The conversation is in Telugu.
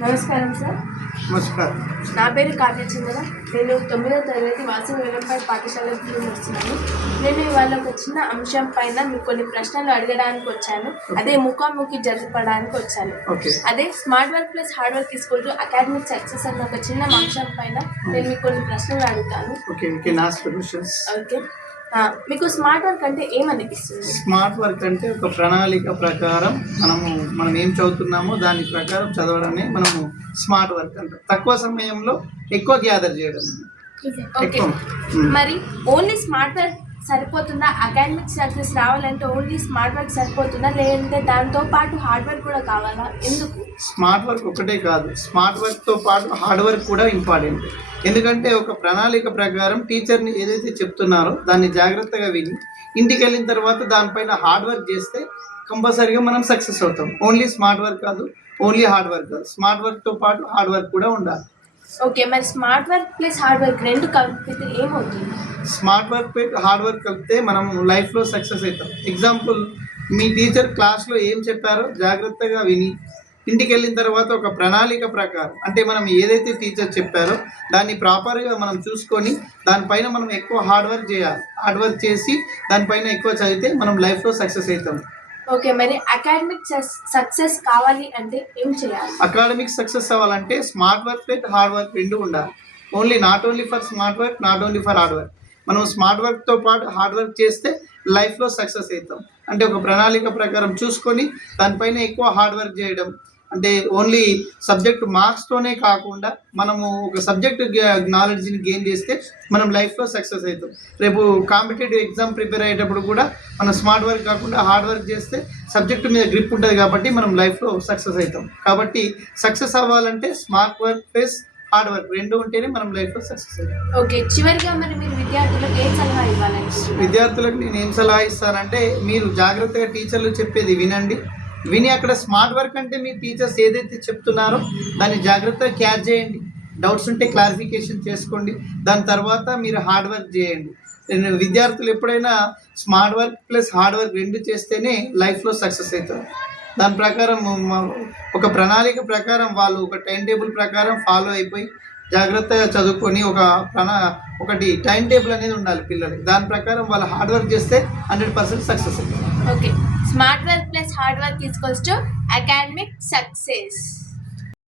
నమస్కారం సార్. నమస్కారం. నా పేరు కావ్యచంద్ర. నేను 9వ తరగతి వాసవి వెలంపల్లి పాఠశాల నుండి వస్తున్నాను. నేను ఇవాళ ఒక చిన్న అంశం పైన మీకు కొన్ని ప్రశ్నలు అడగడానికి వచ్చాను. అదే ముఖాముఖి జరపడానికి వచ్చాను. అదే smart work plus hard work equal to academic success అన్న ఒక చిన్న అంశం పైన నేను మీకు కొన్ని ప్రశ్నలు అడుగుతాను. ఓకే, మీకు స్మార్ట్ వర్క్ అంటే ఏమనిపిస్తుంది? స్మార్ట్ వర్క్ అంటే ఒక ప్రణాళిక ప్రకారం మనం ఏం చదువుతున్నామో దాని ప్రకారం చదవడమే మనము స్మార్ట్ వర్క్ అంటాం. తక్కువ సమయంలో ఎక్కువ గ్యాదర్ చేయడం. ఓకే, మరి ఓన్లీ స్మార్ట్ వర్క్ సరిపోతుందా? అకాడమిక్ సక్సెస్ రావాలంటే ఓన్లీ స్మార్ట్ వర్క్ సరిపోతుందా, లేదంటే దాంతో పాటు హార్డ్ వర్క్ కూడా కావాలా? ఎందుకు? స్మార్ట్ వర్క్ ఒకటే కాదు, స్మార్ట్ వర్క్తో పాటు హార్డ్ వర్క్ కూడా ఇంపార్టెంట్. ఎందుకంటే ఒక ప్రణాళిక ప్రకారం టీచర్ని ఏదైతే చెప్తున్నారో దాన్ని జాగ్రత్తగా విని ఇంటికి వెళ్ళిన తర్వాత దానిపైన హార్డ్ వర్క్ చేస్తే కంపల్సరీగా మనం సక్సెస్ అవుతాం. ఓన్లీ స్మార్ట్ వర్క్ కాదు, ఓన్లీ హార్డ్ వర్క్ కాదు, స్మార్ట్ వర్క్తో పాటు హార్డ్ వర్క్ కూడా ఉండాలి. ఓకే, మరి smart work plus hard work రెండు కలిపితే ఏమవుతుంది? స్మార్ట్ వర్క్ హార్డ్ వర్క్ కలిపితే మనం లైఫ్లో సక్సెస్ అవుతాం. ఎగ్జాంపుల్, మీ టీచర్ క్లాస్లో ఏం చెప్పారో జాగ్రత్తగా విని ఇంటికి వెళ్ళిన తర్వాత ఒక ప్రణాళిక ప్రకారం, అంటే మనం ఏదైతే టీచర్ చెప్పారో దాన్ని ప్రాపర్గా మనం చూసుకొని దానిపైన మనం ఎక్కువ హార్డ్ వర్క్ చేయాలి. హార్డ్ వర్క్ చేసి దానిపైన ఎక్కువ చదివితే మనం లైఫ్లో సక్సెస్ అవుతాం. ఓకే, మరి అకాడమిక్ సక్సెస్ కావాలి అంటే ఏం చేయాలి? అకాడమిక్ సక్సెస్ అవ్వాలంటే smart work with hard work రెండు ఉండాలి. Not only for smart work, not only for hard work. మనం స్మార్ట్ వర్క్తో పాటు హార్డ్ వర్క్ చేస్తే లైఫ్లో సక్సెస్ అవుతాం. అంటే ఒక ప్రణాళిక ప్రకారం చూసుకొని దానిపైన ఎక్కువ హార్డ్ వర్క్ చేయడం. అంటే ఓన్లీ సబ్జెక్ట్ మార్క్స్తోనే కాకుండా మనము ఒక సబ్జెక్ట్ నాలెడ్జ్ని గెయిన్ చేస్తే మనం లైఫ్లో సక్సెస్ అవుతాం. రేపు కాంపిటేటివ్ ఎగ్జామ్ ప్రిపేర్ అయ్యేటప్పుడు కూడా మనం స్మార్ట్ వర్క్ కాకుండా హార్డ్ వర్క్ చేస్తే సబ్జెక్టు మీద గ్రిప్ ఉంటుంది కాబట్టి మనం లైఫ్లో సక్సెస్ అవుతాం. కాబట్టి సక్సెస్ అవ్వాలంటే smart work plus hard work రెండు ఉంటేనే మనం లైఫ్లో సక్సెస్ అవుతాం. ఓకే, చివరిగా మరి మీరు విద్యార్థులకు ఏం సలహా ఇవ్వాలంటే? విద్యార్థులకు నేను ఏం సలహా ఇస్తానంటే, మీరు జాగ్రత్తగా టీచర్లు చెప్పేది విని అక్కడ స్మార్ట్ వర్క్ అంటే మీ టీచర్స్ ఏదైతే చెప్తున్నారో దాన్ని జాగ్రత్తగా క్యాచ్ చేయండి. డౌట్స్ ఉంటే క్లారిఫికేషన్ చేసుకోండి. దాని తర్వాత మీరు హార్డ్ వర్క్ చేయండి. విద్యార్థులు ఎప్పుడైనా smart work plus hard work రెండు చేస్తేనే లైఫ్లో సక్సెస్ అవుతారు. దాని ప్రకారం ఒక ప్రణాళిక ప్రకారం వాళ్ళు ఒక టైం టేబుల్ ప్రకారం ఫాలో అయిపోయి జాగ్రత్తగా చదువుకొని ఒకటి టైం టేబుల్ అనేది ఉండాలి పిల్లలకి. దాని ప్రకారం వాళ్ళు హార్డ్ వర్క్ చేస్తే 100% సక్సెస్ అవుతారు. Okay, smart work plus hard work equals to academic success.